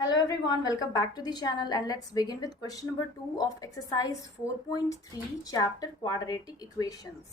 Hello everyone, welcome back to the channel and let's begin with question number 2 of exercise 4.3 chapter quadratic equations.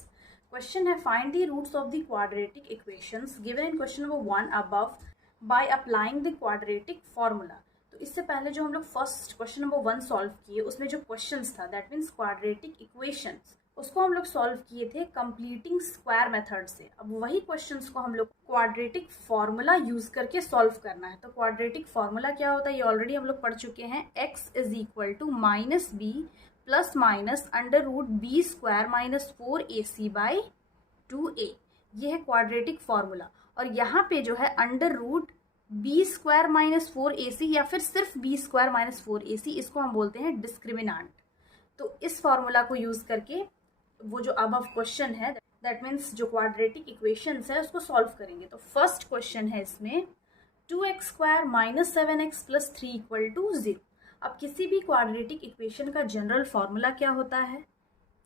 Question है find the roots of the quadratic equations given in question number 1 above by applying the quadratic formula. तो इससे पहले जो हम लोग first question number 1 solve किए उसमें जो क्वेश्चंस था दैट मीन्स क्वाड्रेटिक इक्वेशंस उसको हम लोग सॉल्व किए थे कंप्लीटिंग स्क्वायर मेथड से। अब वही क्वेश्चंस को हम लोग क्वाड्रेटिक फॉर्मूला यूज करके सॉल्व करना है। तो क्वाड्रेटिक फॉर्मूला क्या होता है ये ऑलरेडी हम लोग पढ़ चुके हैं। x is equal to minus B plus minus under root B square minus 4ac by 2a, ये है क्वाड्रेटिक फॉर्मूला। और यहाँ पे जो है under root B square minus 4ac या फिर सिर्फ बी स्क्वायर माइनस 4ac, इसको हम बोलते हैं डिस्क्रिमिनांट। तो इस फॉर्मूला को यूज करके वो जो अबव क्वेश्चन है दैट मीन्स जो क्वाड्रेटिक इक्वेशंस है उसको सॉल्व करेंगे। तो फर्स्ट क्वेश्चन है इसमें 2x square minus 7x plus 3 equal to 0। अब किसी भी क्वाड्रेटिक इक्वेशन का जनरल फॉर्मूला क्या होता है?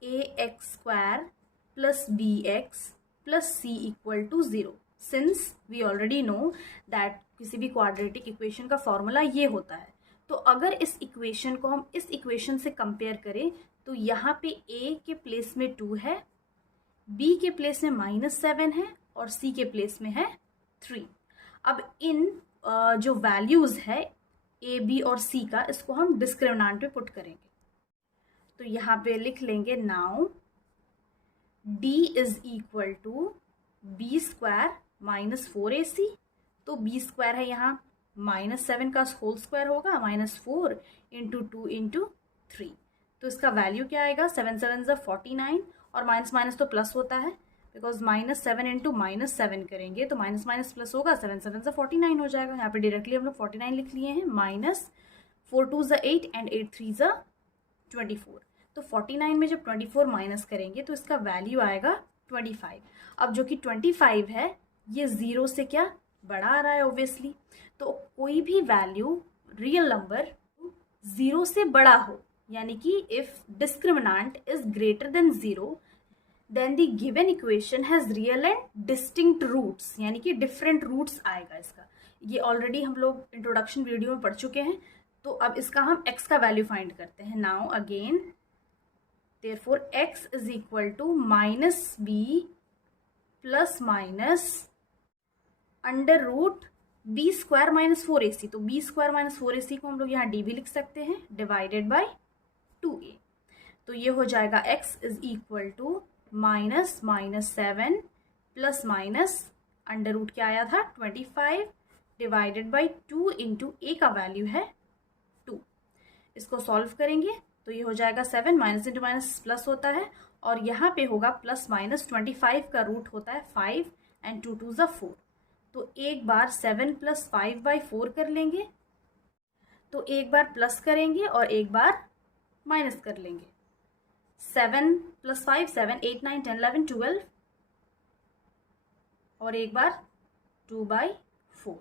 ax square plus bx plus c equal to 0। Since we already know that किसी भी क्वाड्रेटिक इक्वेशन का फॉर्मूला ये होता है। तो अगर इस इक्वेशन को हम इस इक्वेशन से कंपेयर करें तो यहाँ पे a के प्लेस में 2 है, b के प्लेस में -7 है और c के प्लेस में है 3। अब इन जो वैल्यूज है a, b और c का, इसको हम डिस्क्रिमिनेंट पे पुट करेंगे। तो यहाँ पे लिख लेंगे now d is equal to B square minus 4ac। तो b स्क्वायर है यहाँ -7 का होल स्क्वायर होगा -4 इंटू 2 इंटू 3। तो इसका वैल्यू क्या आएगा? 7 7 ज़ा 49 और माइनस माइनस तो प्लस होता है बिकॉज -7 इंटू -7 करेंगे तो माइनस माइनस प्लस होगा, 7 7 ज़ा 49 हो जाएगा। यहाँ पे डायरेक्टली हम लोग 49 लिख लिए हैं। -4 2 ज़ा 8 एंड 8 3 ज़ा 24। तो 49 में जब 24 माइनस करेंगे तो इसका वैल्यू आएगा 25। अब जो कि 25 है ये 0 से क्या बड़ा आ रहा है ऑब्वियसली। तो कोई भी वैल्यू रियल नंबर 0 से बड़ा हो, यानी कि if discriminant is greater than 0 then the given equation has real and distinct roots, यानी कि डिफरेंट रूट्स आएगा इसका। ये ऑलरेडी हम लोग इंट्रोडक्शन वीडियो में पढ़ चुके हैं। तो अब इसका हम x का वैल्यू फाइंड करते हैं। Now again therefore x is equal to minus B plus minus under root B square minus 4ac। तो बी स्क्वायर माइनस 4ac को हम लोग यहाँ डी भी लिख सकते हैं डिवाइडेड बाई 2a। तो ये हो जाएगा x is equal to minus minus 7 plus minus under root क्या आया था 25 डिवाइडेड बाई 2 इंटू ए का वैल्यू है 2। इसको सॉल्व करेंगे तो ये हो जाएगा 7, माइनस इंटू माइनस प्लस होता है और यहाँ पे होगा प्लस माइनस 25 का रूट होता है 5 एंड 2 2 ज़ा 4। तो एक बार 7 प्लस 5 बाई 4 कर लेंगे, तो एक बार प्लस करेंगे और एक बार माइनस कर लेंगे। 7 प्लस 5 7 8 9 10 11 12 और एक बार 2 बाई 4।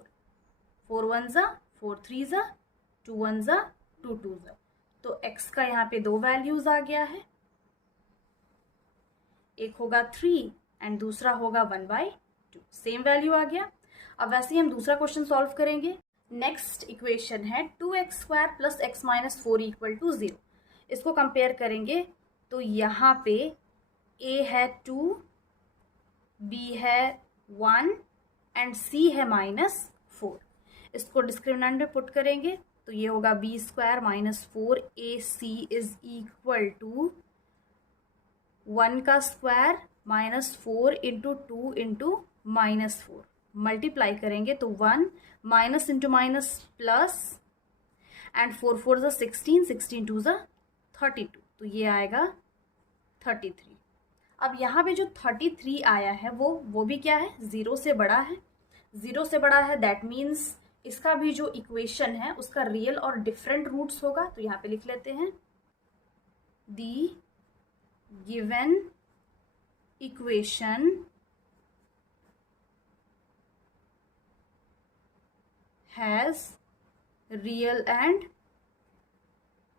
4 1 ज़ा 4 3 ज़ा 2 1 ज़ा 2 2 ज़ा। तो x का यहाँ पे 2 वैल्यूज आ गया है, एक होगा 3 एंड दूसरा होगा 1 बाई 2। सेम वैल्यू आ गया। अब वैसे ही हम दूसरा क्वेश्चन सॉल्व करेंगे। नेक्स्ट इक्वेशन है 2x square plus x minus 4 equal to 0। इसको कंपेयर करेंगे तो यहाँ पे a है 2, b है 1 एंड c है -4। इसको डिस्क्रिमिनेंट में पुट करेंगे तो ये होगा B square minus 4ac is equal to 1 का स्क्वायर -4 इंटू 2 इंटू -4। मल्टीप्लाई करेंगे तो 1 minus into minus plus and 4 4 ज़ा 16 16 2 ज़ा 32। तो ये आएगा 33। अब यहाँ पे जो 33 आया है वो भी क्या है? 0 से बड़ा है। 0 से बड़ा है दैट मीन्स इसका भी जो इक्वेशन है उसका रियल और डिफरेंट रूट्स होगा। तो यहाँ पे लिख लेते हैं the given equation has real and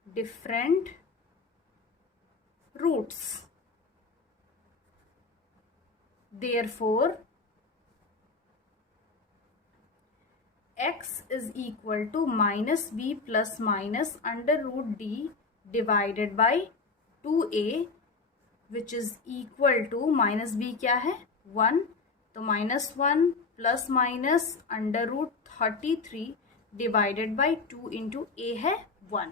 different roots. Therefore, x is equal to minus b plus minus under root d divided by 2a which is equal to minus b क्या है 1, तो minus 1 plus minus under root 33 divided by 2 into A है 1।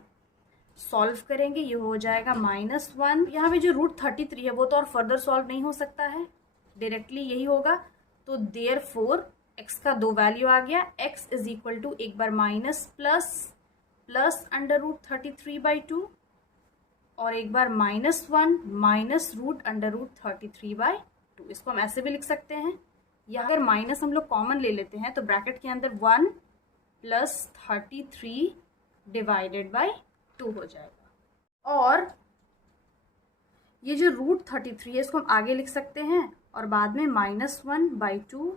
Solve करेंगे, ये हो जाएगा minus 1। यहाँ पे जो रूट 33 है वो तो और फर्दर सॉल्व नहीं हो सकता है, डायरेक्टली यही होगा। तो देयरफॉर x का दो वैल्यू आ गया, x इज इक्वल टू एक बार minus plus under root 33 by 2 और एक बार minus 1 minus root under root 33 by 2। इसको हम ऐसे भी लिख सकते हैं, या अगर माइनस हम लोग कॉमन ले लेते हैं तो ब्रैकेट के अंदर 1 प्लस 33 डिवाइडेड बाई 2 हो जाएगा। और ये जो रूट 33 है इसको हम आगे लिख सकते हैं और बाद में minus 1 by 2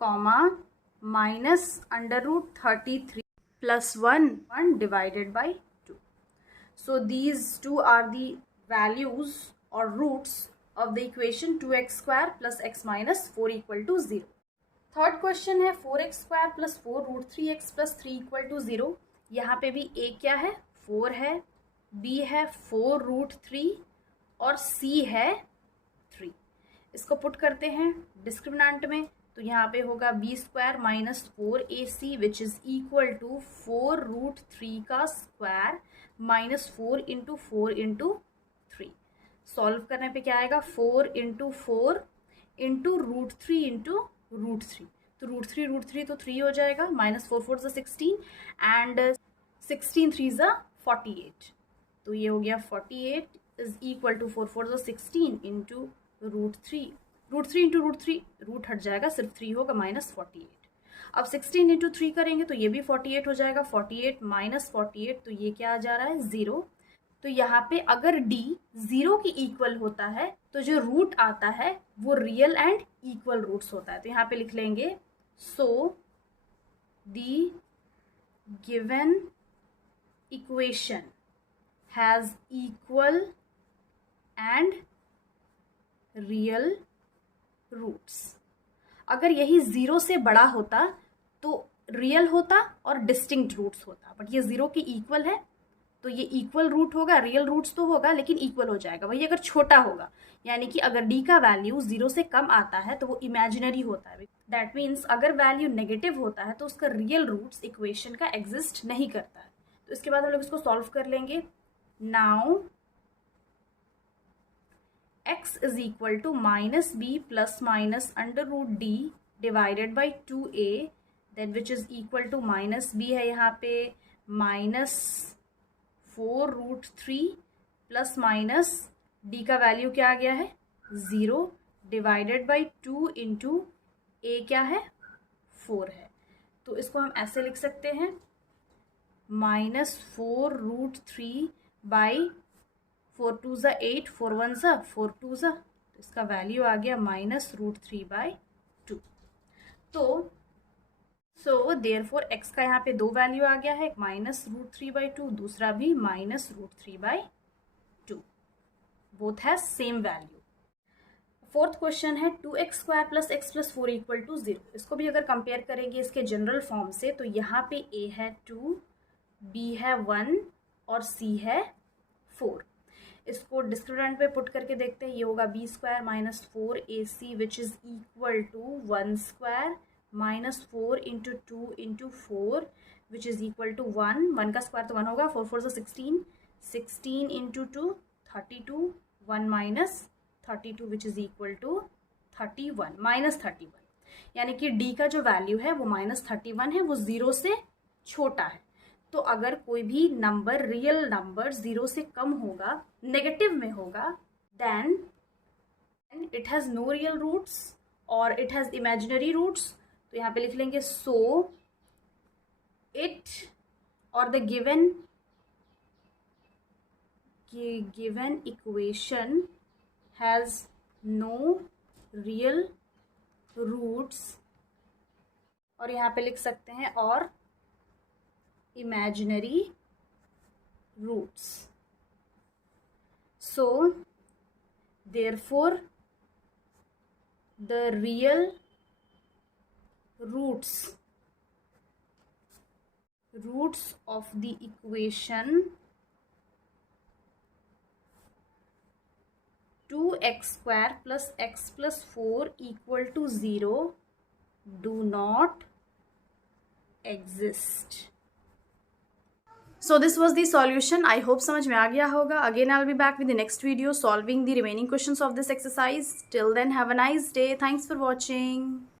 comma minus under root 33 plus 1 divided by 2। So these two are the values or roots of the equation 2x square plus x minus 4 equal to 0. Third question है 4x square plus 4 root 3x plus 3 equal to 0। यहाँ पे भी a क्या है 4 है, b है 4 root 3 और c है 3। इसको पुट करते हैं डिस्क्रिमिनेंट में, तो यहाँ पे होगा b square minus 4ac which is equal to 4 root 3 का square minus 4 into 4 into 3। Solve करने पे क्या आएगा 4 into 4 into root 3 into root 3, तो रूट 3 तो 3 हो जाएगा, माइनस 4 4 16 एंड 16 3 ज़ा 48, तो ये हो गया 48 is equal to 4 4 16 into root 3 into root 3 root हट जाएगा, सिर्फ 3 होगा माइनस 48। अब 16 इंटू 3 करेंगे तो ये भी 48 हो जाएगा, 48 माइनस 48 तो ये क्या आ जा रहा है 0। तो यहाँ पे अगर d 0 की इक्वल होता है तो जो रूट आता है वो रियल एंड इक्वल रूट्स होता है। तो यहाँ पे लिख लेंगे so the given equation has equal and real roots. अगर यही 0 से बड़ा होता तो रियल होता और डिस्टिंक्ट रूट्स होता, बट ये 0 की इक्वल है तो ये इक्वल रूट होगा, रियल रूट्स तो होगा लेकिन इक्वल हो जाएगा। वही अगर छोटा होगा, यानी कि अगर d का वैल्यू 0 से कम आता है तो वो इमेजिनरी होता है। दैट मीन्स अगर वैल्यू नेगेटिव होता है तो उसका रियल रूट्स इक्वेशन का एग्जिस्ट नहीं करता है। तो इसके बाद हम लोग इसको सॉल्व कर लेंगे। Now x is equal to minus b plus minus under root d divided by 2a, then which is equal to minus b है यहाँ पे minus 4 root 3 plus minus d का वैल्यू क्या आ गया है 0 डिवाइडेड बाई 2 इंटू a क्या है 4 है। तो इसको हम ऐसे लिख सकते हैं माइनस 4 रूट 3 बाई 4 2 ज़ा 8 4 1 ज़ा 4 2 ज़ा, तो इसका वैल्यू आ गया माइनस रूट 3 बाई 2। तो सो देयरफॉर x का यहाँ पे दो वैल्यू आ गया है, माइनस रूट 3 बाई 2, दूसरा भी minus root 3 by 2, both has same value. Fourth question है 2x square plus x plus 4 equal to 0। इसको भी अगर कंपेयर करेंगे इसके जनरल फॉर्म से तो यहाँ पे a है 2, b है 1 और c है 4। इसको डिस्क्रिमिनेंट पे पुट करके देखते हैं, ये होगा b square minus 4ac which is equal to 1 square minus 4 into 2 into 4 which is equal to 1 का स्क्वायर तो 1 होगा, 4 4 16 16 into 2 32 1 minus 32 which is equal to 31 minus 31, यानी कि d का जो वैल्यू है वो माइनस 31 है, वो 0 से छोटा है। तो अगर कोई भी नंबर रियल नंबर 0 से कम होगा, नेगेटिव में होगा, then it has no real roots और इट हैज़ इमेजिनरी रूट्स। तो यहाँ पे लिख लेंगे सो इट और the given equation has no real roots, और यहाँ पे लिख सकते हैं और imaginary roots. So therefore the real roots roots of the equation 2x square plus x plus 4 equal to 0 do not exist. So this was the solution. I hope समझ में आ गया होगा. Again I'll be back with the next video solving the remaining questions of this exercise. Till then, have a nice day. Thanks for watching.